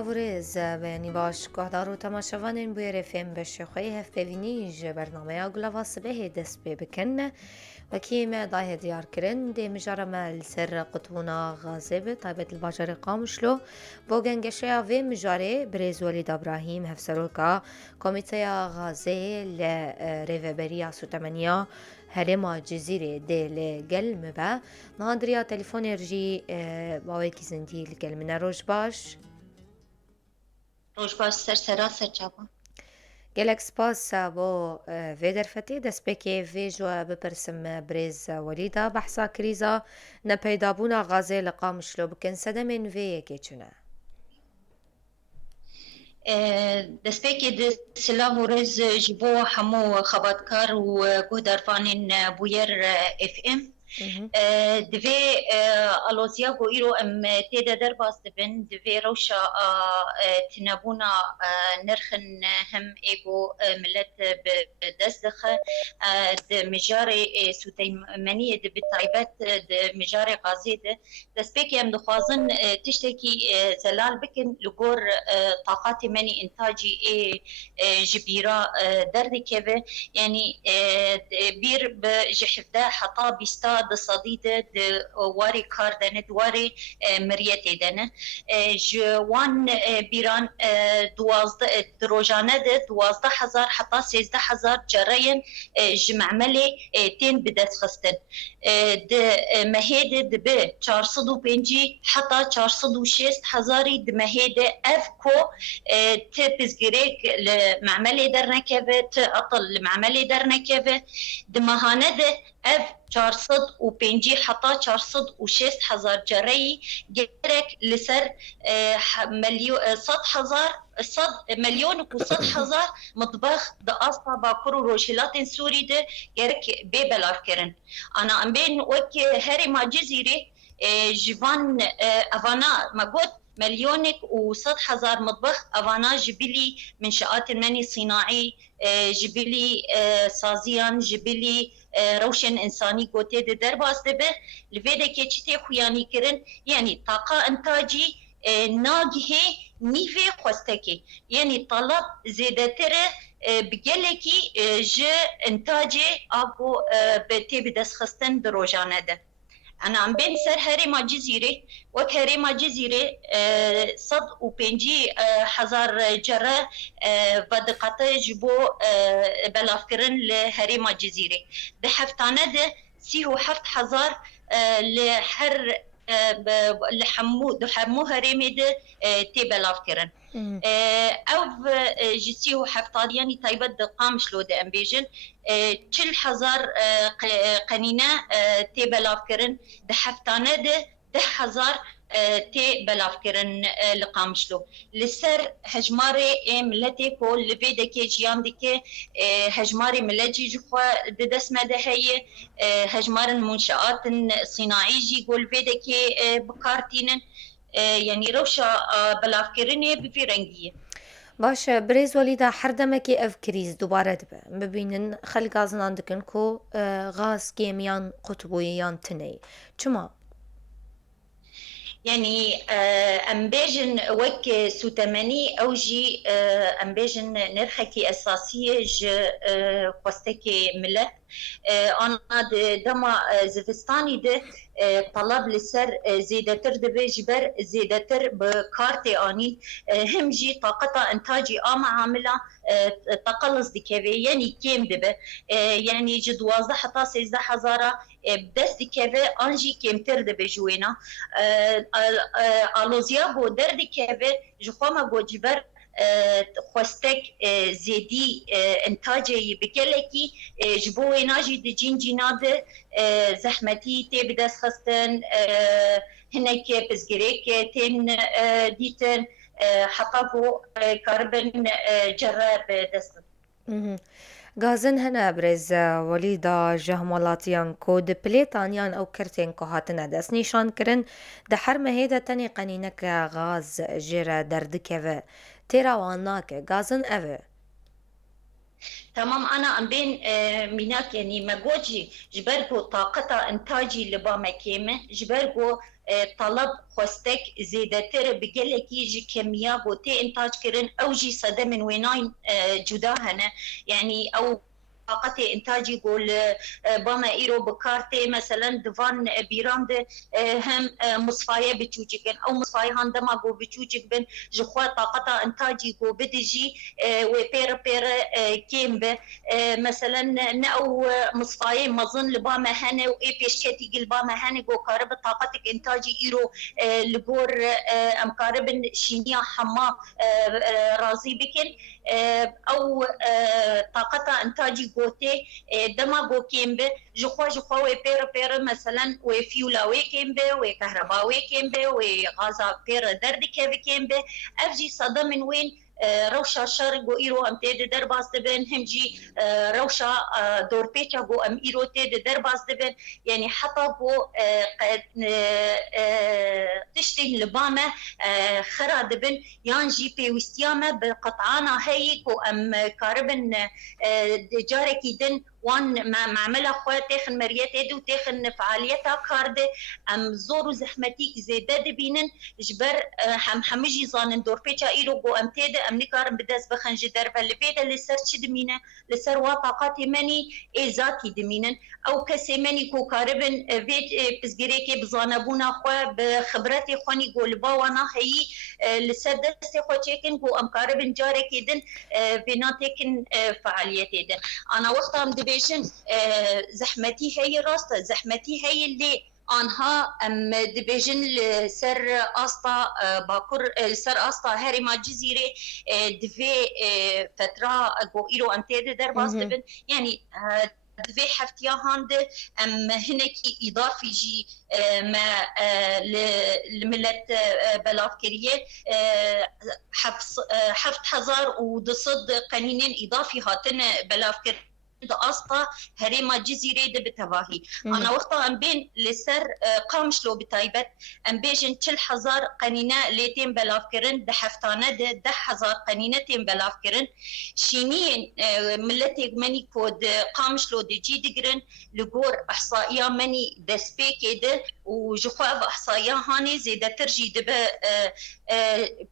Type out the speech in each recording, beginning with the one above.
لاورز بيني باش كهدارو تماشاوانين بوير فيم بشيخي هف ببینیج برنامه اگلا صبح دست بکن وكيما ضايه ديار كرن دي مجرمة السر قطونا غازب طيبة البجر قامشلو بوغن قشيا في مجاري بريز وليد ابراهيم هفسروكا كوميتيا غازي لريفبريا سوتمانيا هرما جزيرة دي لقلم با نهاندريا تليفون يرجي باويكي زندي لقلمنا روش باش روش باش سر چاوا گلک سپاس بو ویدر فتی دست بکی ویجو بپرسم بریز ولیدا بحثا کریزا نپیدابونا غازه لقام شلو بکن سدمین وی که چونه دەستپێکی سلااو و ڕێز ji بۆ هەموو خەباتکار و گۆدارفانین بویەر FM divê alozya ku îro em têde derbas dibin divê rewşa tînebûna nirxin hem êgo millet bi dest dixe di mijarê Sûteymeniyê de bi taybet di mijarê Gazê de destpêkê em dixwazin tiştekî zelal bikin li gor taqatê menî intacî ê ji bîra derdikeve yanî bîr bi ji hevdeh heta bîsta di sedî de di warê kar de ne di warê miryetê de ne ji wan bîran di rojane de 12,000 heta 13,000 cereyên ji memelê tên bi destxistin di mehê de dibe 450 heta 460,000 di mehê de ev ku ti pizgirêk li memelê dernekeve ti eqil li memelê dernekeve di mehane de ev 450 heta 460,000 cereyî gerek li ser 100,000 ku 100,000 mutbex di asta Bakur û Rojhilatên Sûrî de gerek bê belavkirin. Ana em bên wek herêma Cizîrê ji van evana me got مليونك و100,000 مطبخ أفانا جبلي منشآت مني صناعي جبلي سازيان جبلي روشن إنساني قوتي دي درباس دبه لفيدا كيشتي خوياني كرن يعني طاقة إنتاجي ناجهي نيفي خوستكي يعني طلب زيادتر بجلكي جي إنتاجي أبو بتي بدس خستن دروجانه ده أنا عم بين سر هريما جزيرة وك هريما جزيرة 150,000 جرة بدقته جبو بلافكرن لهريما جزيرة ده حفتانة ده 37,000 لحر لحمو هريمي ده تي بلافكرن او جسيو حفتاد يعني تايبت دقام شلو ده امبيجن 40,000 قنينة تي بلافكرن ده حفتانة ده 10,000 تي بلافكرن لقامشلو لسر هجماري ملتي كل لفيدا كي جيان دكي هجماري ملتي جخوا دسمة ده هي هجمار منشآت صناعي جي قول فيدا كي بكارتينن يعني روشا بلافكرني بفيرنجية باشه بريز ولیدا هر دمکی اف کریز دوباره دبه ببینن خلق ازنان دکن کو غاز گیمیان قطبویان تنی چما يعني امبيجن وك سوتماني اوجي امبيجن نرخكي اساسيه ج قستكي ملت انا دما زفستاني ده طلب لسر زيدتر دبي جبر زيدتر بكارتي اني هم جي طاقة انتاجي عاملة تقلص دكيفي يعني كيم دبي يعني جد 12 حتى 16,000 بدست دكيفي انجي كيم تر دبي جوينا آلوزیا بو درد كيفي جخوما بو جبر خوستك زيدي انتاجي بكلكي جبوي ناجي دي جين جيناد زحمتي تي بدس خستن هناك بزجريك تين ديتن حقاقو كاربن جراب دستن گازن هنه برز ولیدا جهمالاتیان کو د پلیتانیان او کرتین کو هاتنه دست نیشان کرن د هر مهیده تنی قنینک غاز جره دردکه و تیرا واناکه گازن اوه تمام. أنا عم بين ميناك يعني مجوجي جبرجو طاقة إنتاجي لباما كيمة جبرجو طلب خوستك زيادتر بقلك يجي كمية تي إنتاج كرن أو جي صدى من ويناين جداهنا يعني أو طاقة إنتاجي يقول باما إيرو بكارتي مثلا دفان بيراند هم مصفاية بتوجيكن أو مصفاية هندما جو بتوجيك بن جخوا طاقة إنتاجي جو بدجي وبير كيم مثلا نأو مصفاية مظن لباما هني وإي بيشكتي قلباما هني جو كارب طاقتك إنتاجي إيرو لجور أم كارب شينيا حما رازي بكن أو طاقة إنتاجي جوتي دما جو كيمبه جخوا وبير مثلا وفيولا وكيمبه وكهرباء وكيمبه وغازا بير درد كيمبه أفجي صدى من وين روشا شرق وإيرو أم تيد درباس دبن همجي روشا دور بيتشا جو أم إيرو تيد درباس دبن يعني حتى جو تشتين لبامة خرا دبن يانجي في وستيامة بقطعانا هيك وأم كاربن جاركي دن وان معملة خوا تاخن مريات يدو تاخن فعاليتها كارد أم زورو زحمتيك زيادة دبينن جبر حمجي زانن دور بيتشا إيرو جو أم تيد أم نكارن بداس بخنج دربا لبيدا لسر شدمينة لسر واطاقاتي مني إيزاكي دمينن أو كسي مني كو كاربن فيت بزجريكي بزانبونا خوا بخبراتي خواني جو لباوانا هي لسر دستي خوا تشيكن جو أم كاربن جاركي دن بيناتيكن فعاليتي دن أنا وقتها مدبيشن زحمتي هي راستا زحمتي هي اللي آنها ام دبیجن سر آستا باکر سر آستا هری ما جزیره دوی فترة جو إيرو أم تيد در باس دبن يعني دوی حفتيا هاند ام هناك إضافي جي ما لملت بلافكرية حفت حزار ودصد قنينين إضافي هاتن بلافكر أسطى هريما جزيرة بتواهي أنا وقتها أم بين لسر قامشلو بتايبت أم بيجن 4000 قنينة ليتين بلافكرن دحفتانة 10,000 قنينة تين بلافكرن شينين ملتي مني كود قامشلو دي جيدقرن لقور إحصائية مني دسبي كده وجخوا إحصائية هاني زيادة ترجي دبا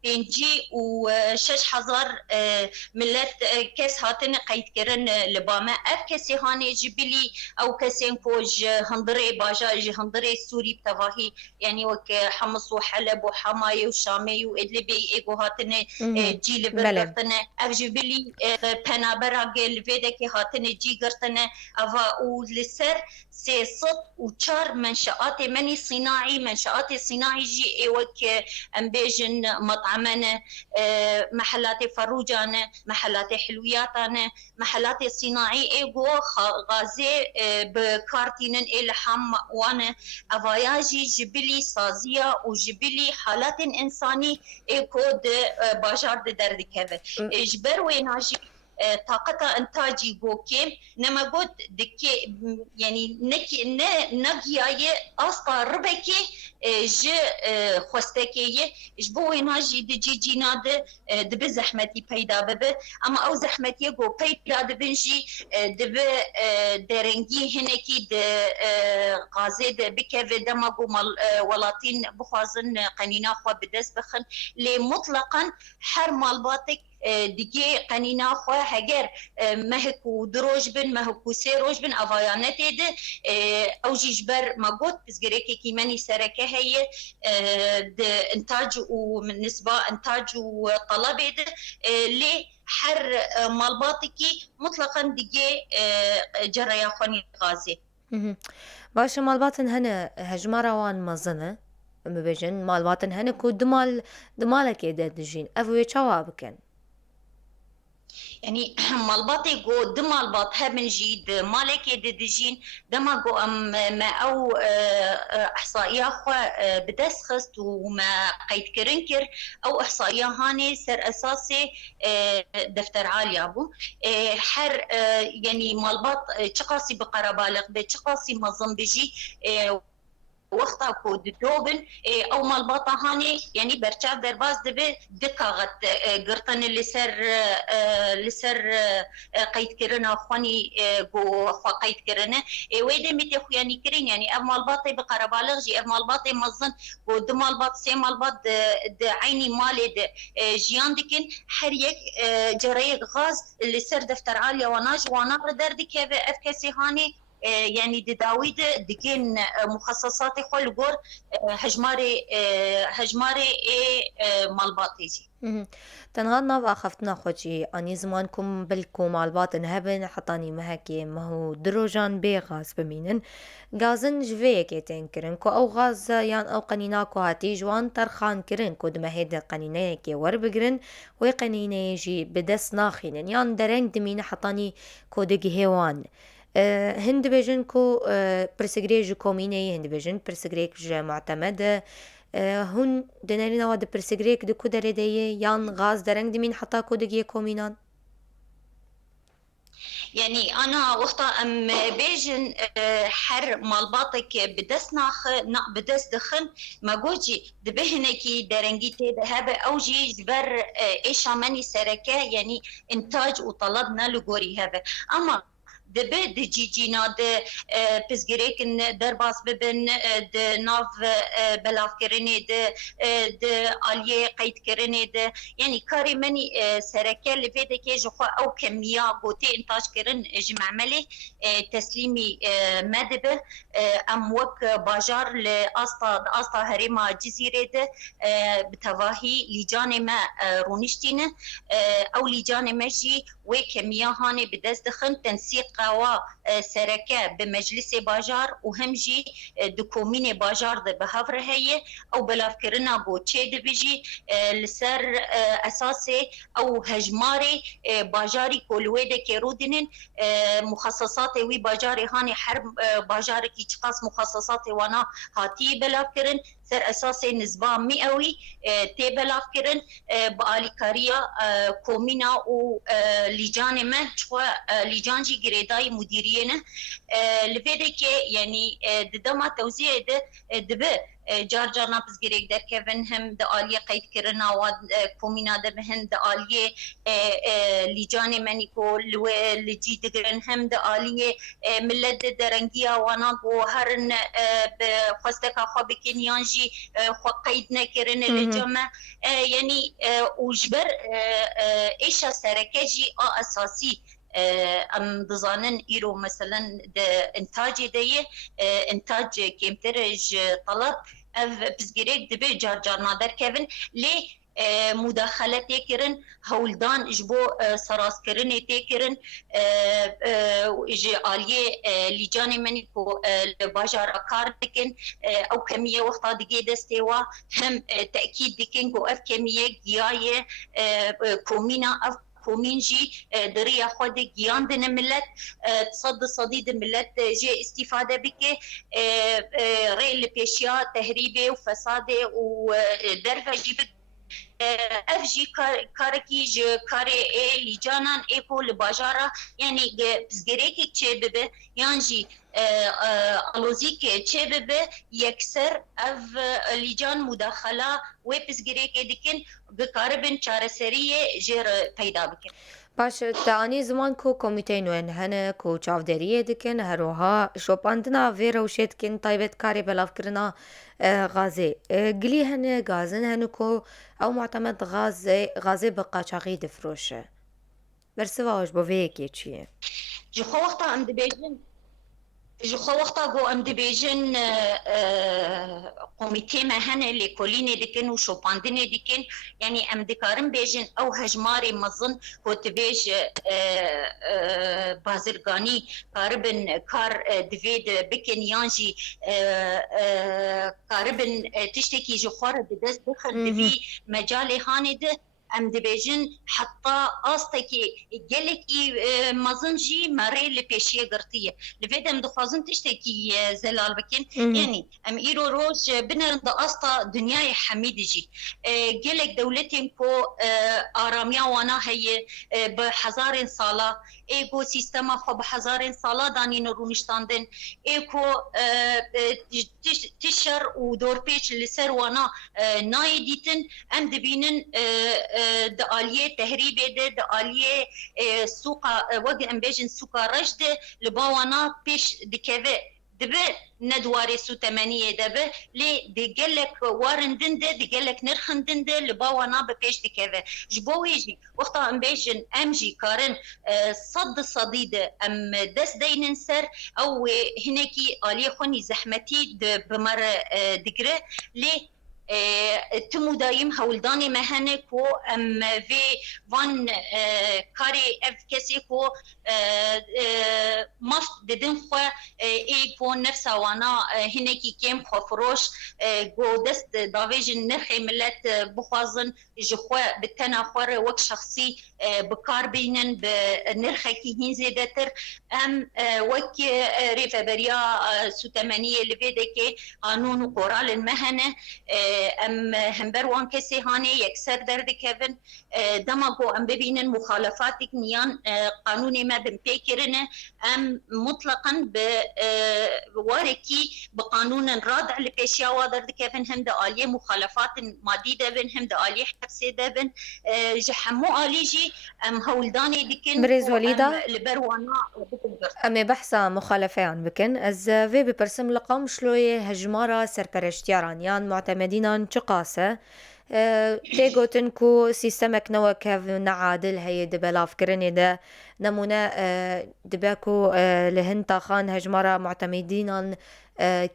بينجي و6,000 ملت كاس هاتن قيد كرن لباما أب كسي هاني جبلي أو كسي كوج هندري باجا هندري سوري بتواهي يعني وك حمص وحلب وحماية وشامي وإدلبي إيجو هاتن جي لبرتنا أب جبلي بنابرا قل فيدك هاتن جي قرتنا أفا ولسر سيصد وشار منشآت مني صناعي منشآت صناعي جي إيوك أمبيجن مطعمنا محلات فروجانا محلات حلوياتنا محلات صناعي إيجو غازي بكارتينن إلحام وانا أفاياجي جبلي صازية وجبلي حالات إنساني إيكود باجار درد كذا إجبر ويناجي طاقة إنتاجي بوكيم نما قد دكي يعني نكي نجياي أصلا ربكي ج خوستكي جبوي ناجي دجي جيناد دب زحمتي بيدا بب أما أو زحمتي جو بيدا دبنجي دب درنجي هنكي د غازي بكيف دما جو ولاتين بخوازن قنينا خو بدس بخن لمطلقا حر مالباتك دیگه قنینا خواه هگر مهکو دروج بن مهکو سیروج بن اوایانت ده او جیجبر مگوت بزگره که کیمانی سرکه هی ده انتاج و نسبة انتاج و طلب ده لی حر مالباتکی مطلقا دیگه جریا خونی غازی باشه مالباتن هنه هجمارا وان مزنه مبجن مالباتن هنه كو دمالك يدد دجين افوي چاوا بكن يعني مالباتي جو دمالبات هبن جيد مالك يددجين دما جو ام ما او احصائيه خو بدس خست وما قيد كرنكر او احصائيه هاني سر اساسي دفتر عالي ابو حر يعني مالبات تقاسي بقربالغ بتقاسي منظم بيجي وقتا کو دوبن او مالباطا هاني يعني برچاو درباز دبه دقاغت قرطن لسر قيد كرنا خواني جو خوا قيد كرنا ويدا متي خواني كرين يعني اف مالباطي بقربالغ جي اف مالباطي مزن و دو مالباط سي مالباط د عيني مالي د جيان دكن هر يك جريق غاز لسر دفتر عالية وناج ونار دردك اف كسي هاني يعني داويد دكين مخصصات خل جور هجماري مالباطيجي تنها ناف أخفتنا خوشي أني زمانكم بالكم على الباطن هبن حطاني مهكي ما هو دروجان بي غاز بمينن غازن جوية تنكرن كو أو غاز يان أو قنيناكو هاتي جوان ترخان كرن كو دمهيد قنينة كي وربقرن وي قنينة يجي بدس ناخينن يان درنگ دمين حطاني كو دق هيوان هند بيجن كو برسجريج كوميني هند بيجن برسجريج معتمدة هون دنارينا واد برسجريك دو كودر ديه يان غاز درنگ دمين حتى كودجيه كومينان يعني أنا وقتا أم بيجن حر مالباطك بدس بدس دخن ما جوجي دبهنكي درنجيتي ذهب أوجي جبر إيش عماني سركة يعني إنتاج وطلبنا لجوري هذا أما دبه دجيجينا د پزگریکن درباس ببن د ناف بلاف کرنه د آلیه قید کرنه د يعني کاری منی سرکه لفیده که جخوا او کمیا گوته انتاج کرن جمعمله تسلیمی مدبه ام وک باجار لأسطا هرما جزيرة ده بتواهي لجان ما رونشتينه او لجان مجي وكمية هاني بدست دخن تنسيق قوا سركة بمجلس باجار وهمجي دكومين باجار ده بهفر هي او بلافكرنا بو تشيد بيجي لسر اساسي او هجماري باجاري كولويده كيرودنن مخصصات وي باجاري هاني حرب باجاري كي تقاس مخصصات وانا هاتي بلافكرن سر اساسي نسبة مئوي تي بلافكرن بآليكاريا كومينا و لجان ما شوا لجان جي جريداي مديرينه لفيدك يعني دما توزيع ده دبه جار جار نابز گریک در کهون هم د آلیه قید کرنا و کومینا ده بهن د آلیه لیجان منیکو لجی دگرن هم د آلیه ملت درنگیا وانا گو هرن بخواستکا خواب کنیانجی خوا قید نکرن لجامع يعني وجبر ايشا سركجي اساسي ام دزانن ايرو مثلا د انتاج ديه انتاج كيمترج طلب اف بزگريك دبي جار جار نادر كيفن لي مداخله تكرن هولدان جبو سراس كرن تكرن اجي اليه لجان منكو باجار اكار دكن او كميه وقت دقي دستوا هم تاكيد دكن كو اف كميه جيايه كومينا اف كومينجي دريا خود جيان دن ملت تصد صديد ملت جي استفاده بك ريل بيشيا تهريبه وفساده ودرفه جيبك افجي كاركي كاري اي لجانان ايكو لباجارة يعني بزگريكي تشببه يانجي الوزيك تشببه يكسر اف لجان مداخلة وبزگريكي دكن بكاربن چارسرية جير پیدا بكن باش تاني زمان كو كوميتين وين هنا كو چاودريه دكن هروها شوباندنا فيرا وشيت كن طيبت كاري بلاف كرنا غازي قلي هنا غازن هنا كو او معتمد غازي بقى چاقي دفروشه برسواش بو فيكي چيه جو خو وقتا ام دبيجن جو خو وقتا جو ام دبيجن قوميتي ما هنا اللي كوليني دكن وشوبانديني دكن يعني ام دكارم بيجن او هجماري مظن هو تبيج بازرگاني كاربن كار دفيد بكن يانجي كاربن تشتكي جو خور بدست دخل دفي مجالي هاني ده ام دبيجن حتى استكي جلكي مازنجي ماري لبيشيه قرطيه لفيدم دخوازن تشتكي زلال بكن يعني ام ايرو روج بنرند استا دنياي حميدجي جلك دولتين كو اراميا وانا هي بحزار صاله ایگو سیستما خو به هزارین سالا دانین رونشتاندن ایکو تشر و دور پیچ لسر وانا نای دیتن ام دبینن د آلیه تهریب ده د آلیه سوقا وقت ام بیجن سوقا رجد لباوانا پیش دکوه دبه ندواري سو تمانية دبه لي ديقلك وارندن ده ديقلك نرخندن ده لباوانا ببيش دكذا جبويجي وقتا ام بيجن امجي كارن صد صديدة ام دس دينن سر او هناكي آلي خوني زحمتي بمر دقره لي تمو دايم هولداني مهنك و ام في وان كاري اف كسي كو ماست ددن خو اي كو نفسا وانا هناكي كيم خو فروش جو دست دافيجن نرخي ملت بخوازن جخوا بتنا خور وك شخصي بكار بينن بنرخي هين زيدتر ام وك ريفا بريا سو 8 لفيدكي قانون وقرال المهنه ام همبر وان كسي هاني يكسر درد كيفن دماغو ام ببينن مخالفاتك نيان قانوني ما بمبيكرنا ام مطلقا بواركي بقانون رادع لبيشيا وادر كيفن هم دا آلية مخالفات مادي دبن هم دا آلية حبسي دبن جحمو آليجي ام هولداني دكن بريز وليدة لبروانا أمي بحثا مخالفة بكن از في بپرسم لقام شلوي هجمارا سرپرشتياران يان معتمدين چقاسة تيگوتن کو سیستمک نو که نعادل هی دبلاف کرنی ده نمونه دبکو لهن تاخان هجمارا معتمدين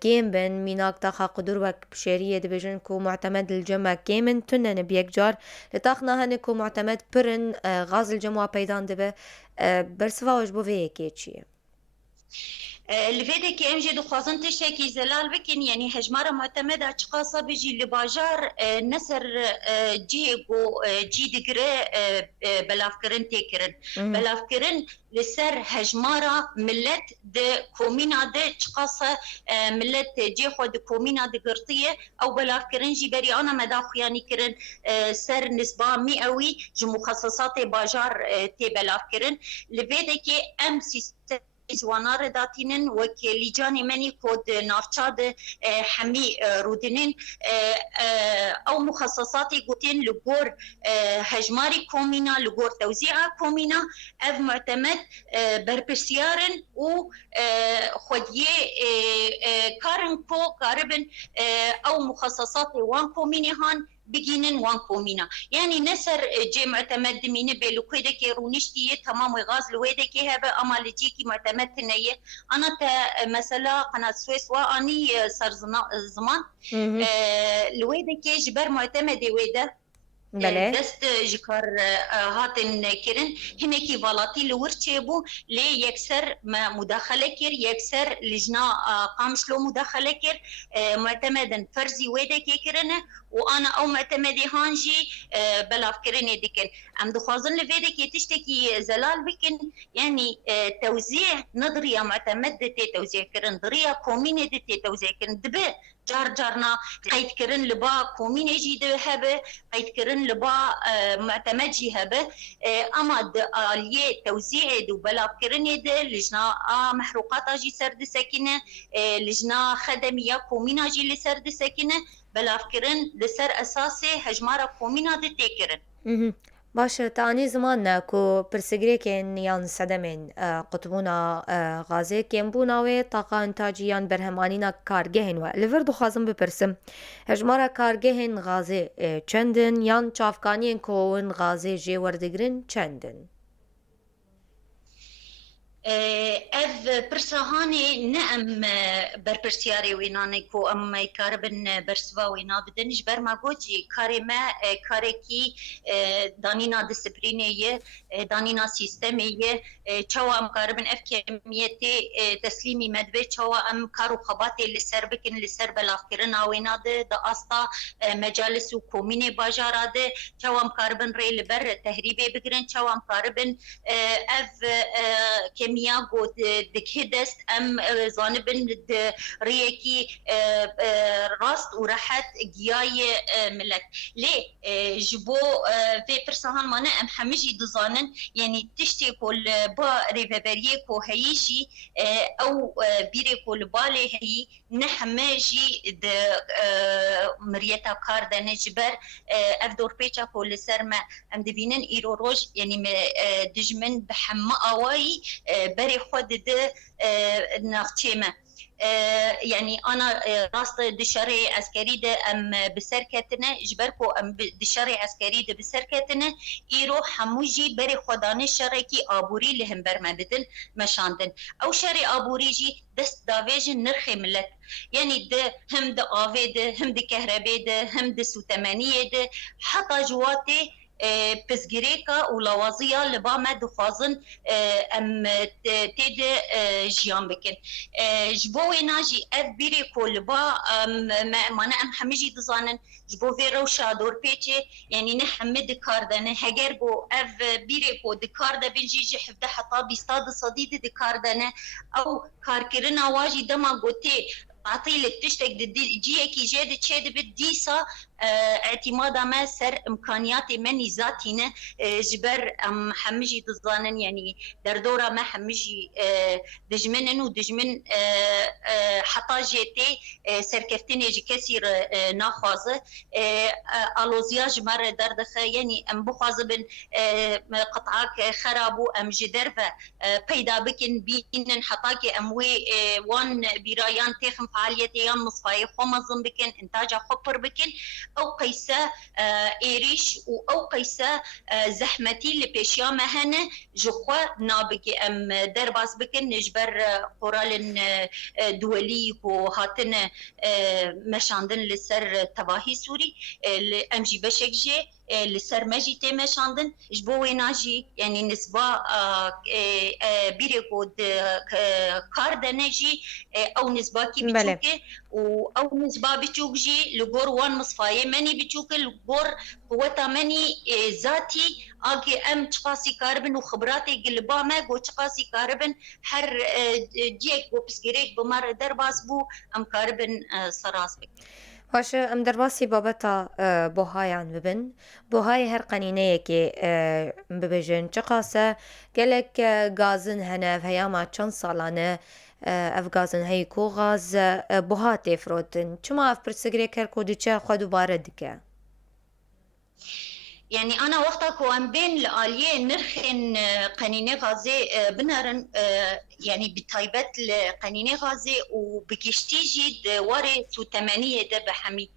كيم بن ميناك تاخا قدر وك بشيرية دبجن كو معتمد الجمع كيمن تنن بيك جار لتاخنا هنكو معتمد برن غاز الجمع بيدان دبه برسفا وجبو فيه كيتشي لفيدا كي امجي دخوازن تشتكي زلال بكن يعني هجمارة معتمدة اشقاصة بيجي لباجار نسر جيغو جي دقرة بلافكرن تيكرن بلافكرن لسر هجمارة ملت د كومينا د اشقاصة ملت جيخو د كومينا د قرطية او بلافكرن جي بري انا مداخو يعني كرن سر نسبة مئوي جو مخصصات باجار تي بلافكرن لفيدا كي ام سيستم جوانار داتينن وكي لجاني مني كود نافشاد حمي رودنين او مخصصاتي قوتين لغور هجماري كومينا لغور توزيع كومينا اف معتمد بربسيارن و خوديه كارن كو كاربن او مخصصاتي وان كوميني هان بجينن وان كومينا يعني نسر جي معتمد مين بلوكيده كي رونشتي تمام غاز لويده كي هبه اما لجيكي معتمد تنيه انا مثلا قناه السويس واني صار زمان لويده كي جبر معتمد ويده دست جكار هاتن كيرن هناكي فالاتي لورتشي بو لي يكسر ما مداخله كير يكسر لجنا قامش لو مداخله كير معتمدا فرزي ويدا كيرن وانا او معتمدي هانجي بلاف كيرن ديكن ام دخوازن لفيدا كي تشتكي زلال بكن يعني توزيع نظريه معتمد تي توزيع كيرن ضريه كوميني تي توزيع كيرن دبه جار جارنا قيد كرن لبا كومين جيد هبه قيد كرن لبا معتمد جي هبه اما آلية توزيع دو بلا كرن يد لجنا محروقات جي سرد سكنه لجنا خدمية كومين جي لسرد سكنه بلا كرن لسر اساسي هجمارة كومين دي تكرن باشه تانی زمان کو پرسگریکن یان سدمن قطبونا غازه کم بوناوی طاقه انتاجیان برهمانینا کارگهن و لور دخوازم بپرسم هجمارا کارگهن غازه چندن یان چافکانین کون غازه جی وردگرن چندن اف برسهاني نعم بربرسياري ويناني كو ام يكاربن برسوا وينا بدنش برما جوجي كارما كاركي دانينا ديسبلينيه دانينا سيستميه تشوا ام كاربن اف كميتي تسليمي مدبي تشوا ام كارو خباتي لسر بكن لسر بلاخرنا وينا د استا مجالس وكوميني باجارا د تشوا ام كاربن ريل بر تهريبي بكرن تشوا ام كاربن اف كمياغو کو دکهدست ام زانبن ریکی راست و راحت گیای ملت لی جبو في برسهان مانا ام حمجي دزانن يعني تشتي كل با ريفبريه كو هيجي او بيري كل بالي هي نحماجي د مريتا كاردا نجبر افدور بيتشا كل سرما ام دبينن ايرو روج يعني دجمن بحما اواي بري خود د نافتيما يعني انا راست دشري عسكري ده ام بسركتنا جبركو ام دشري عسكري ده بسركتنا ايرو حموجي بري خدانه شركي ابوري لهم برمدتن مشاندن او شري ابوري جي دست دافيجن نرخي ملت يعني ده هم ده آوه ده هم ده كهرباء ده هم ده سوتمانية ده حتى جواتي پزگیریکا و لوازیا لبا ما دخوازن ام تید جیان بکن جبوی ناجی اف بیری کو لبا مانا ام همجی دزانن جبو وی روشا دور پیچه یعنی نه همه دکاردنه هگر گو اف بیری کو دکارده بنجی جی حفده حتا بیستاد صدید دکاردنه او کارکرین آواجی دما گوته عطيل تشتك جي كي جاد تشاد بالديسا اعتماد ما سر امكانيات مني ذاتنا جبر ام حمجي تزانن يعني دردورة ما حمجي دجمنن ودجمن حتى جيتي سركفتني جي كثير ناخوازه الوزياج مره دردخه يعني ام بخوازبن قطعاك خرابو ام جدرفه پیدا بكن بينن حتاكي اموي وان برايان تخم فعاليتيان مصفاي خمزن بكن انتاجا خبر بكن او قيسا ايريش او قيسا زحمتي اللي بيشيا مهنه جخوا نابكي ام درباس بكن نجبر قرال دولي وهاتنا مشاندن لسر تباهي سوري ام جي بشك جي لسر مجي تي مشاندن جبوي ناجي يعني نسبة بيريكو كاردنجي او نسبة كي بتشوكي او نسبة بتشوكجي لغور وان مصفاية مني بتشوكي لغور قوتا مني ذاتي اگه ام چقاسی کاربن و خبراتی گلبا ما گو چقاسی کاربن هر جیک گو پسگیریک بمار در باز بو ام کاربن سراس بک باشه ام درباسی بابتا بوهایان ببن بوهای هر قنینه که ببجن چقاسه گلک گازن هنه و هیاما چند سالانه اف گازن هی کو غاز بوها تفرودن چما اف پرسگری کرکو دیچه خودو بارد که يعني أنا وقتها كوان بين الآلية نرخن قنينة غازي بنارن يعني بتايبت لقنينة غازي وبكشتيجي دواري سو 8 ده بحمي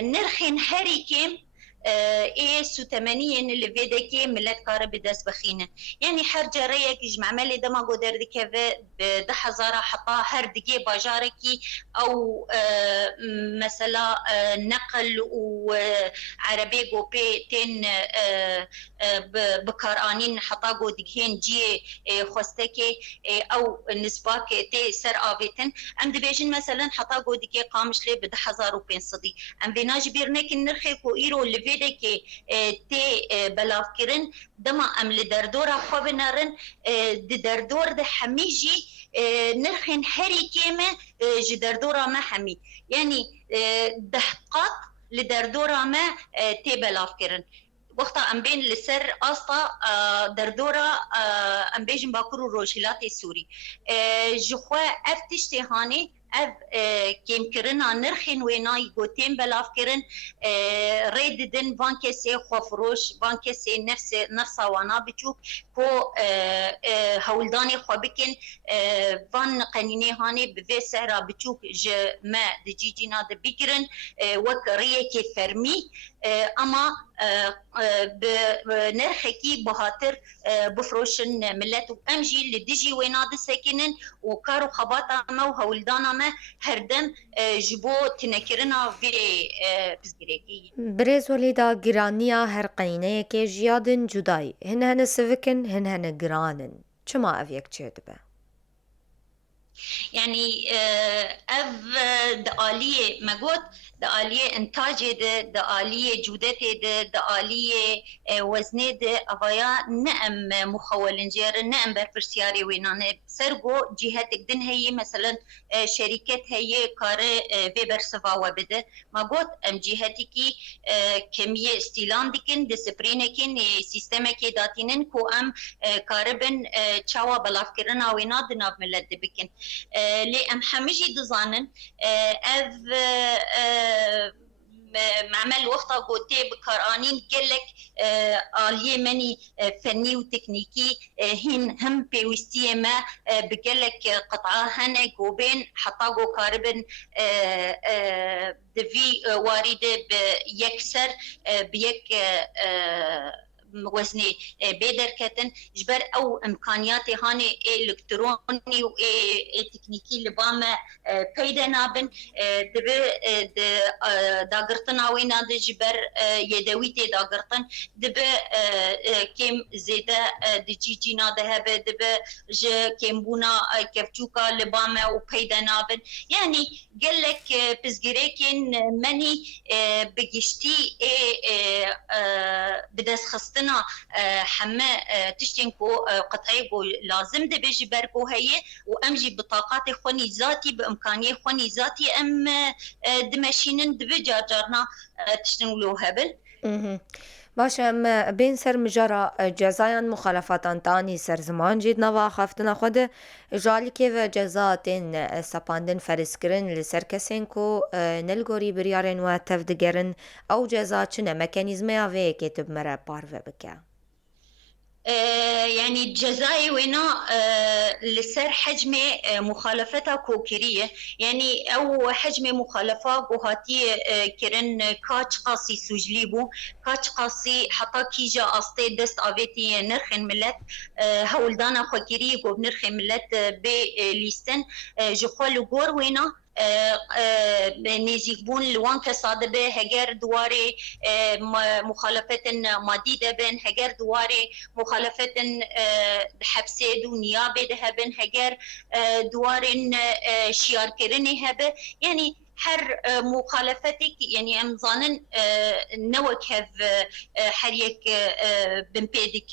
نرخن هاريكيم ايه سو 80 اللي فيدكي ملت كارب داس بخينه يعني هر جريك جمع مالي دما قدر دكه ده هزارة حطا هر دقي باجاركي او مثلا نقل وعربي جو بي تين بكارانين حطا قو دكهين جي خوستكي او نسباك تي سر آفيتن ام دبيجن مثلا حطا قو دكي قامش لي بده هزار وبين صدي ام بيناج بيرنك النرخي كو ايرو اللي فيدكي تي بلافكرن دما ام لدردورا خوبنارن دردور ده حميجي نرخن هري كيمه جدردورا ما حمي يعني دحقات لدردورا ما تي بلافكرن وقتا ام بين لسر اسطا دردورا ام بيجن باكرو روشيلات السوري جخوا افتشتي هاني اف كيم كرنا نرخن ويناي غوتين بلاف كرن ريددن بانكسي خوفروش بانكسي نفس وانا بتشوف كو هولداني خوبكن فان قنيني هاني بفي سعرا بتشوف ج ما دجيجينا د بيكرن وكريه كي فرمي اما بنرخكي بهاتر بفروشن ملت امجي اللي دجي ويناد ساكنن وكارو خباطا ما وهولدانا ما هردم جبو تنكرنا في بزگريكي بريز وليدا گرانيا هر قينه كي جيادن جداي هن سفكن هن گرانن چما افيك چه دبه يعني اف دآلية مجود دآلية انتاج دآلية جودة دآلية وزنه افايا نعم مخول جير نعم برفرسياري وينانه سرقو جهات دن هي مثلا شركات هي كار فيبر سفاوا بده مجود ام جهاتي كمية استيلان دكن دسبرينكن سيستمك داتينن كو ام كاربن تشاوا بلافكرنا ويناد ناف ملت بكن لي ام حمجي دزانن اف معمل وقتا قوتي بكارانين قلك آلية مني فني وتكنيكي هن هم بيوستية ما بقلك قطعة هنا قوبين حطاقو كاربن دفي واردة بيكسر بيك وزني بيدر كتن جبر او امكانياتي هاني الكتروني و تكنيكي لباما بيدا نابن دبي داغرتنا وينا جبر يدويتي داغرتن دبي كم زيدا دجيجي نادها دبي ج كم بونا كفتوكا لباما وبيدا نابن يعني قال لك بزجريكن مني بجشتي بدس خستنا حما تشتنكو قطعيكو لازم دبيجي بركو هي وامجي بطاقات خوني ذاتي بامكانيه خوني ذاتي ام دمشينن دبي جارنا تشتنولو هبل باشه ام بین سر مجرا جزایان مخالفاتان تانی سر زمان جید نوا خفتنا خود جالی که و جزاتین سپاندن فرسکرن لسر کسین کو نلگوری بریارن و تفدگرن او جزا چنه مکانیزمه اوه که تب مره پاروه بکه يعني الجزائي وينا لسر حجم مخالفتها كوكرية يعني أو حجم مخالفة قهاتي كرن كاتش قاسي سجليبو كاتش قاسي حتى كيجا أستي دست أبيتي نرخن ملت هولدانا خوكرية قو نرخن ملت بليستن جخوالو قور وينا نزيك بون لوان كصادبه هجر دواري مخالفة ماديدة بن هجر دواري مخالفة حبسه دو نيابه دهبن هجر دوارين شيار كرني هبه يعني هر مخالفتك يعني امزانن نوك هف حريك بمبيدك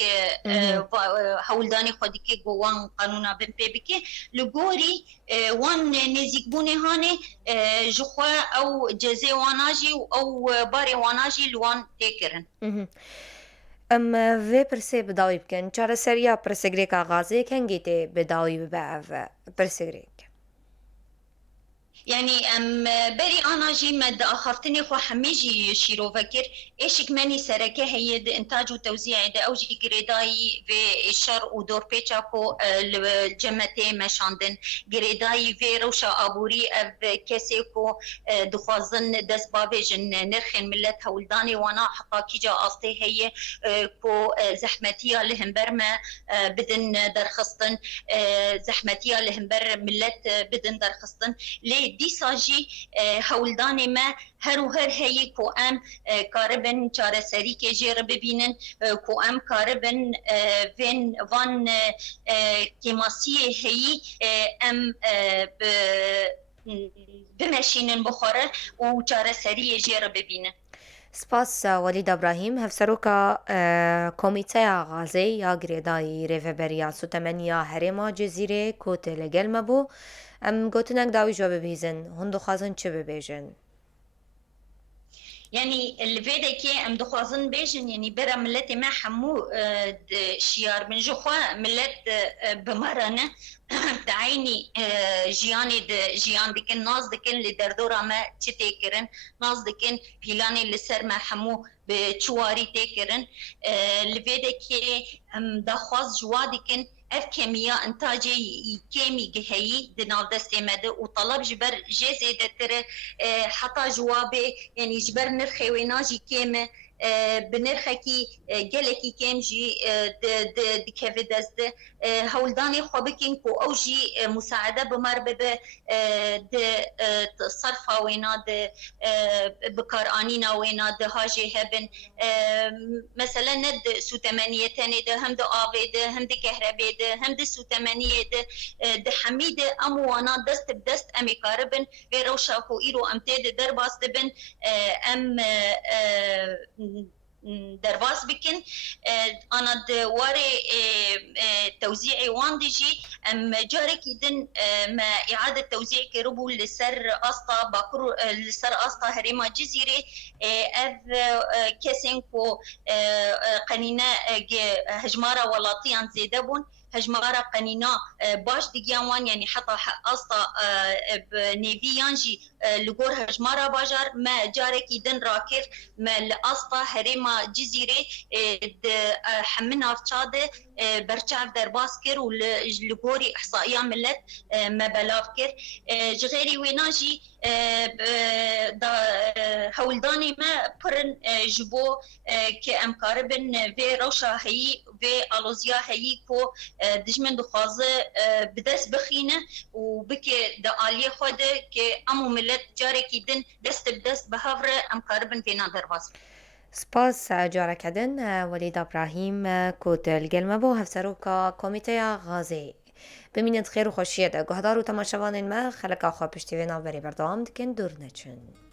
هولداني خودك جوان قانونا بمبيبك لغوري وان نزيك بوني هاني جخوا او جزي واناجي او باري واناجي لوان تكرن ام وی پرسه بداوی بکن چاره سریا پرسگریک آغازه کنگی ته بداوی ببعو پرسگریک يعني ام بري انا جي مد اخرتني خو حميجي شيرو فكر ايش كماني سركه هي انتاج وتوزيع ده اوجي جريداي في الشر ودور بيتشاكو الجمتي مشاندن جريداي في روشا ابوري اف كسيكو دخوازن دس بابجن نرخن ملت هولداني وانا حتى كيجا اصتي هي كو زحمتيه لهم برما بدن درخصتن زحمتيه لهم بر ملت بدن درخصتن لي دي ساجي هولداني ما هرو هر هي كو ام كاربن چاره سری که جیر ببینن كو ام كاربن فين وان كيماسيه هي ام بمشينن بخوره و چاره سری جیر ببینن سپاس ولید ابراهیم هفسروکا کمیته غازی یا گریدای ریفبریا سوتمنیا هرما جزیره کوت لگل مبو ام گوتنک داوی جو ببیزن هندو خازن چه ببیجن يعني الفيدا كي ام دخوازن بيجن يعني برا ملتي ما حمو شيار من جخوا ملت بمرنه تعيني جياني جيان دكن ناز دكن لدردورا ما تشتكرن ناز دكن بيلاني لسر ما حمو بچواري تكرن الفيدا كي ام دخواز جوادكن اف كمية انتاجي كيمي جهي دنال دستي مده وطلب جبر جزي دتر حتى جوابي يعني جبر نرخي ويناجي كيمه بنرخکی گلکی کم جی دکه دست هولدانی خوابکین کو او جی مساعده بمر به صرف وینا بکار آنینا وینا ده هاجی هبن مثلا ند سوتمانیتانی ده هم ده آوی ده هم ده کهربی ده هم ده سوتمانیه ده حمید اموانا دست بدست امی کاربن و روشا کو ایرو امتید در باست بن ام درواز بكن انا دواري توزيعي واندجي ام جارك يدن ما اعاده توزيع كربو لسر اسطا باكر لسر اسطا هريما جزيره اذ كسنكو قنينه هجماره ولاتيان زيدبون هجمارة قنينة باش ديجيان يعني حتى أسطا بنيفيانجي لغور هجمارة باجار ما جارك يدن راكر ما الأسطا هريما جزيرة حمنا في تشاد برشاف در باسكر ولغوري إحصائية ملت ما بلافكر جغيري ويناجي هولداني ما برن جبو كأمكاربن في روشا هي في ألوزيا هي كو دجمن دخوازه بدست بخینه و بکه دا آلیه خود که امو ملت جاره کیدن دست بدست به هفره امکاربن فینا درواز. سپاس جارك عدن وليد إبراهيم كوت القلمة بو هفسروكا كوميتيا غازي بمينة خير وخوشية ده قهدار و تماشوان ما خلقا خواه پشتیوه ناوبری بردام دکن دور نچن